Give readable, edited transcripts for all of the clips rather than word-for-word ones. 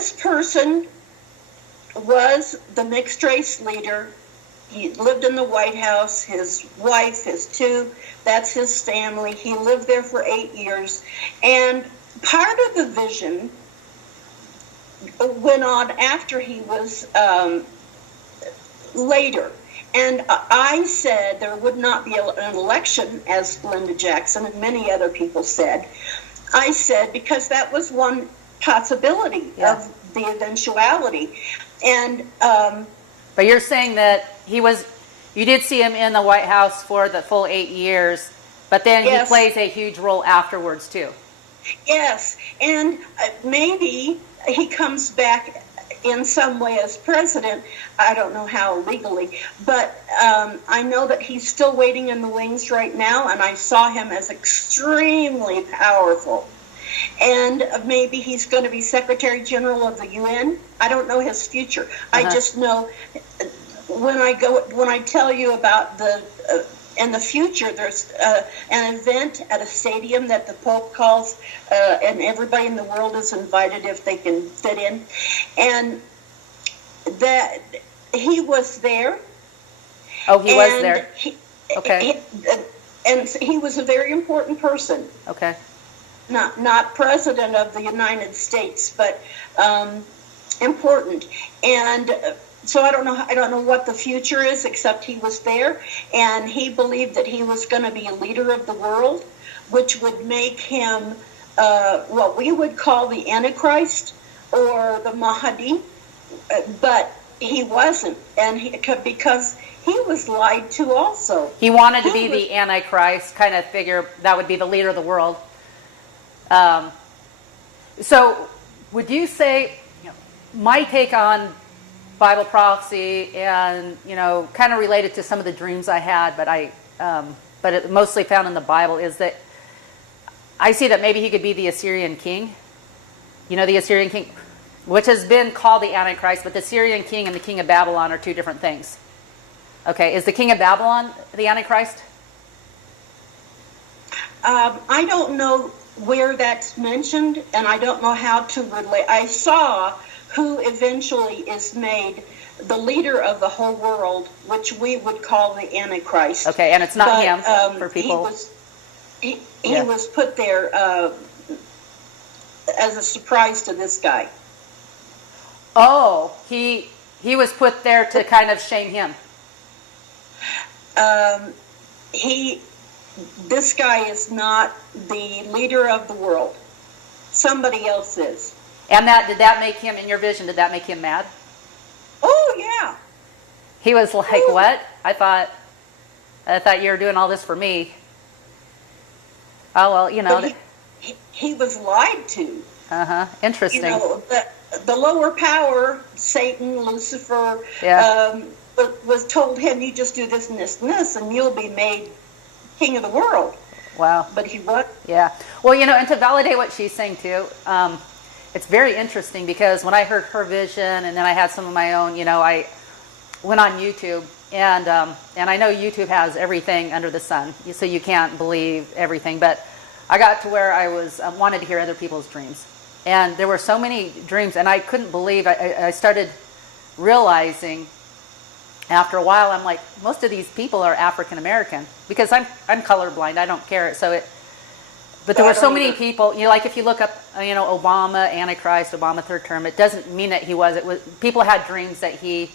this person was the mixed race leader. He lived in the White House. His wife, his two, that's his family. He lived there for 8 years. And part of the vision went on after he was later. And I said there would not be an election, as Linda Jackson and many other people said. I said because that was one possibility of the eventuality. And but you're saying that you did see him in the White House for the full 8 years, but then he plays a huge role afterwards too. Yes, and maybe he comes back in some way as president. I don't know how legally, but I know that he's still waiting in the wings right now, and I saw him as extremely powerful. And maybe he's going to be Secretary General of the UN. I don't know his future. I just know when I tell you about in the future, there's an event at a stadium that the Pope calls, and everybody in the world is invited if they can fit in. And that he was there. Oh, he was there. Okay. And he was a very important person. Okay. Not president of the United States, but important. And so I don't know what the future is, except he was there, and he believed that he was going to be a leader of the world, which would make him what we would call the Antichrist or the Mahdi, but he wasn't, and because he was lied to also. He wanted to be the Antichrist, kind of figure that would be the leader of the world. So would you say, my take on Bible prophecy, and kind of related to some of the dreams I had, but it mostly found in the Bible, is that I see that maybe he could be the Assyrian king. The Assyrian king, which has been called the Antichrist, but the Assyrian king and the king of Babylon are two different things. Okay, is the king of Babylon the Antichrist? I don't know where that's mentioned, and I don't know how to relate. I saw who eventually is made the leader of the whole world, which we would call the Antichrist. Okay, and it's not him, for people. He was put there as a surprise to this guy. Oh, he was put there to kind of shame him. This guy is not the leader of the world. Somebody else is. And did that make him, in your vision, did that make him mad? Oh, yeah. He was like, what? I thought you were doing all this for me. Oh, well, But he was lied to. Uh-huh. Interesting. The lower power, Satan, Lucifer, was told him, you just do this and this and this, and you'll be made king of the world. Wow. But he was. Yeah. Well, and to validate what she's saying too, it's very interesting, because when I heard her vision, and then I had some of my own, I went on YouTube, and I know YouTube has everything under the sun, so you can't believe everything, but I got to where I wanted to hear other people's dreams, and there were so many dreams, and I couldn't believe. I started realizing after a while, I'm like, most of these people are African American, because I'm colorblind. I don't care. But there were so many people, like if you look up, Obama, Antichrist, Obama third term, it doesn't mean that he was. It was, people had dreams that he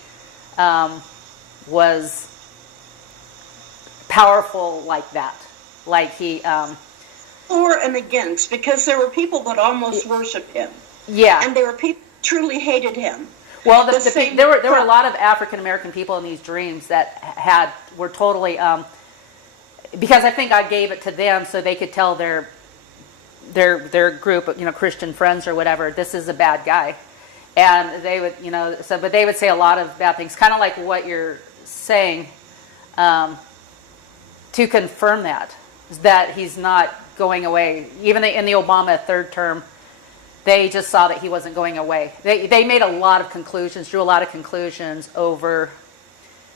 was powerful like that. Like he... For and against, because there were people that almost worshiped him. Yeah. And there were people who truly hated him. Well, there were a lot of African American people in these dreams that were totally... because I think God gave it to them so they could tell their group, Christian friends or whatever, this is a bad guy, and they would, but they would say a lot of bad things, kind of like what you're saying, to confirm that he's not going away. Even in the Obama third term, they just saw that he wasn't going away. They made a lot of conclusions, drew a lot of conclusions over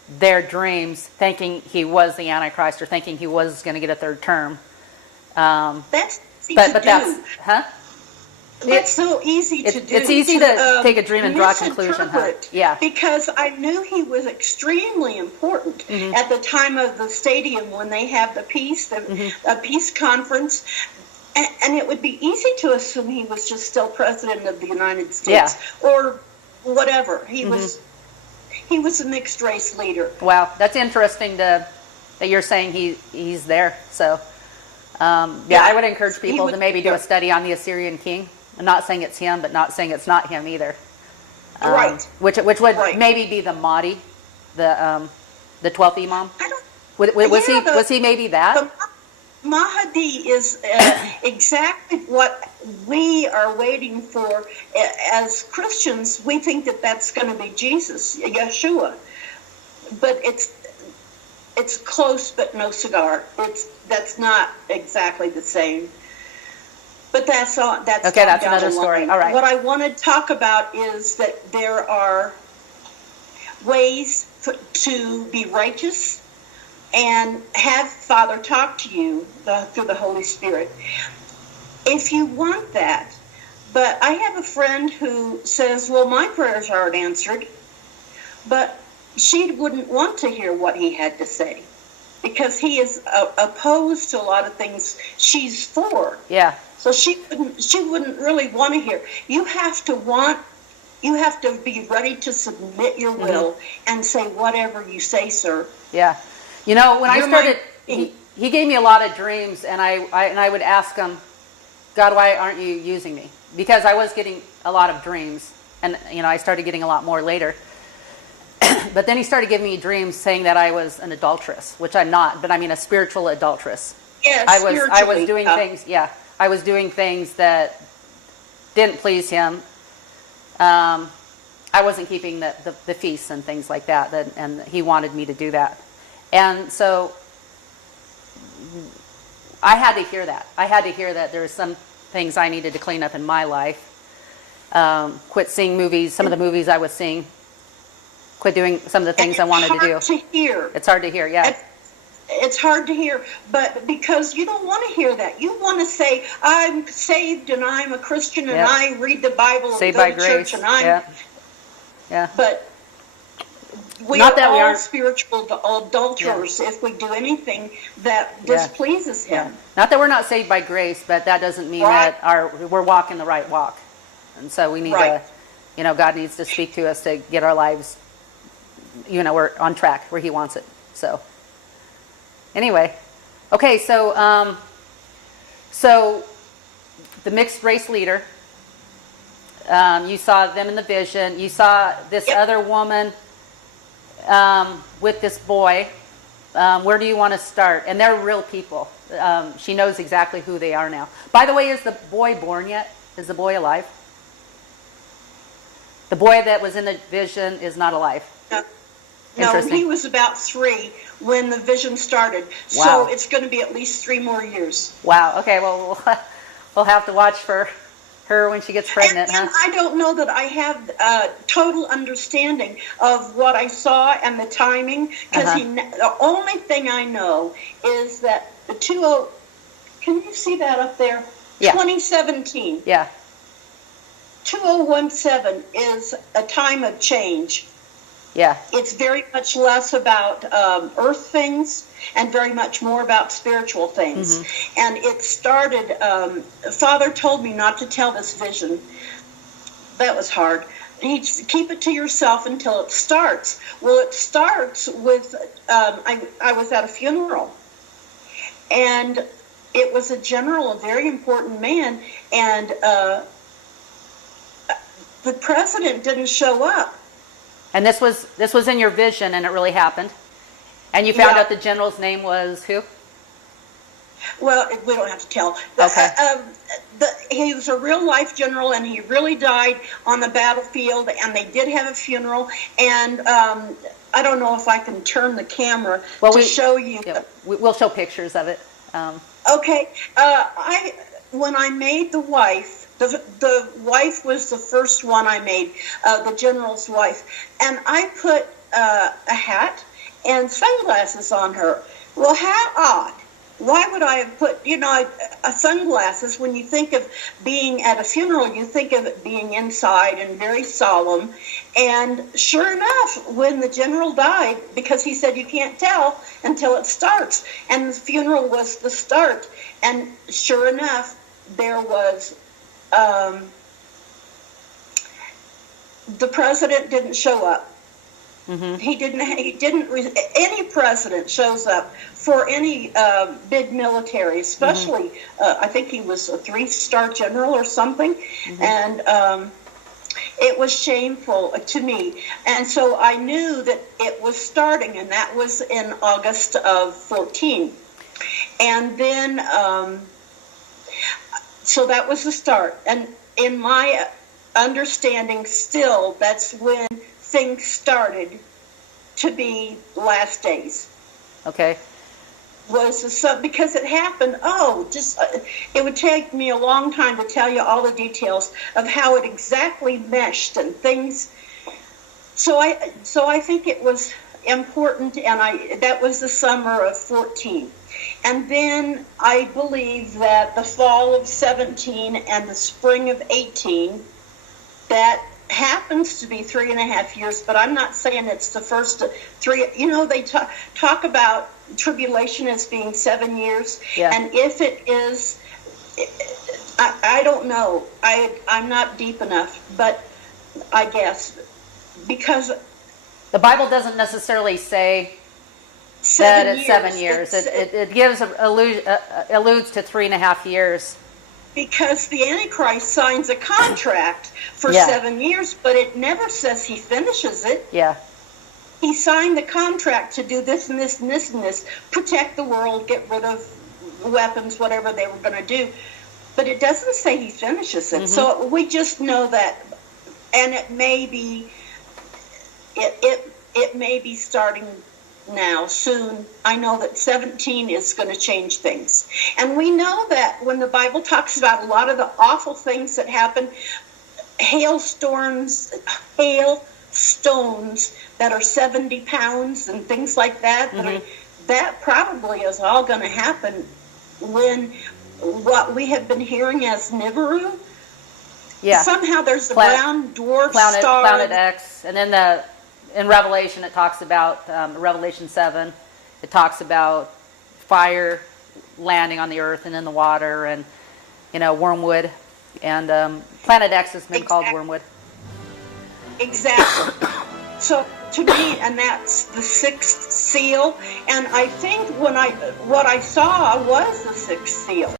their dreams, thinking he was the Antichrist or thinking he was going to get a third term. That's but that's, huh? That's so easy to do. It's easy to take a dream and draw a conclusion, huh? misinterpret, Yeah. Because I knew he was extremely important at the time of the stadium when they have the peace, a peace conference. And it would be easy to assume he was just still president of the United States or whatever. He was a mixed race leader. Wow, that's interesting that you're saying he's there. So, I would encourage people to maybe do a study on the Assyrian king. I'm not saying it's him, but not saying it's not him either. Right. Which would maybe be the Mahdi, the 12th Imam. Was he maybe that? The Mahdi is exactly what we are waiting for. As Christians, we think that that's going to be Jesus, Yeshua. But it's close, but no cigar. That's not exactly the same. But that's okay. That's another story. All right. What I want to talk about is that there are ways to be righteous and have Father talk to you through the Holy Spirit. If you want that, but I have a friend who says, well, my prayers aren't answered, but she wouldn't want to hear what he had to say because he is opposed to a lot of things she's for. Yeah. So she wouldn't really want to hear. You have to be ready to submit your will and say whatever you say, sir. Yeah. You know, when I started, he gave me a lot of dreams, and I would ask him, God, why aren't you using me? Because I was getting a lot of dreams, and I started getting a lot more later. But then he started giving me dreams saying that I was an adulteress, which I'm not, but I mean a spiritual adulteress. Yes, I was doing things. Yeah, I was doing things that didn't please him. I wasn't keeping the feasts and things like that, and he wanted me to do that. And so I had to hear that. I had to hear that there were some things I needed to clean up in my life. Quit seeing movies, some of the movies I was seeing. Quit doing some of the things I wanted to do. It's hard to hear. It's hard to hear, yeah. It's hard to hear, but because you don't want to hear that. You want to say, I'm saved and I'm a Christian and I read the Bible and go to church and I'm... Yeah. But we are all spiritual adulterers if we do anything that displeases him. Yeah. Not that we're not saved by grace, but that doesn't mean that we're walking the right walk. And so we need to, God needs to speak to us to get our lives, we're on track where he wants it. So anyway, okay, so the mixed race leader, you saw them in the vision. You saw this other woman with this boy. Where do you want to start? And they're real people. She knows exactly who they are now. By the way, is the boy born yet? Is the boy alive? The boy that was in the vision is not alive. No, he was about 3 when the vision started. Wow. So it's going to be at least 3 more years. Wow. Okay, well, we'll have to watch for her when she gets pregnant, and I don't know that I have total understanding of what I saw and the timing, because the only thing I know is that the can you see that up there? Yeah. 2017. Yeah. 2017 is a time of change. Yeah. It's very much less about earth things and very much more about spiritual things. And it started, Father told me not to tell this vision. That was hard. Keep it to yourself until it starts. Well, it starts with, I was at a funeral. And it was a general, a very important man. And the president didn't show up. And this was in your vision, and it really happened. And you found out the general's name was who? Well, we don't have to tell. Okay. He was a real life general, and he really died on the battlefield. And they did have a funeral. And I don't know if I can turn the camera to show you. Yeah, we'll show pictures of it. Okay. When I made the wife. The wife was the first one I made, the general's wife. And I put a hat and sunglasses on her. Well, how odd why would I have put, sunglasses? When you think of being at a funeral, you think of it being inside and very solemn. And sure enough, when the general died, because he said you can't tell until it starts, and the funeral was the start. And sure enough, there was, the president didn't show up. He didn't. Any president shows up for any big military, especially. I think he was a 3-star general or something, and it was shameful to me. And so I knew that it was starting, and that was in August of 14. And then, so that was the start. And in my understanding, still, that's when things started to be last days. Okay. Was because it happened. It would take me a long time to tell you all the details of how it exactly meshed and things. So I think it was important, and that was the summer of 14. And then I believe that the fall of 17 and the spring of 18, that happens to be 3.5 years, but I'm not saying it's the first 3. They talk about tribulation as being 7 years, and if it is, I don't know. I'm not deep enough, but I guess because the Bible doesn't necessarily say that it's 7 years. It gives alludes to 3.5 years. Because the Antichrist signs a contract for 7 years, but it never says he finishes it. Yeah. He signed the contract to do this and this and this and this, protect the world, get rid of weapons, whatever they were going to do. But it doesn't say he finishes it. So we just know that, and it may be starting now, soon. I know that 17 is going to change things. And we know that when the Bible talks about a lot of the awful things that happen, hailstones that are 70 pounds and things like that, that probably is all going to happen when what we have been hearing as Nibiru. Yeah. Somehow there's the brown dwarf star. Planet X. And then in Revelation, it talks about, Revelation 7, it talks about fire landing on the earth and in the water, and, wormwood. And Planet X has been called wormwood. Exactly. So to me, and that's the 6th seal. And I think what I saw was the 6th seal.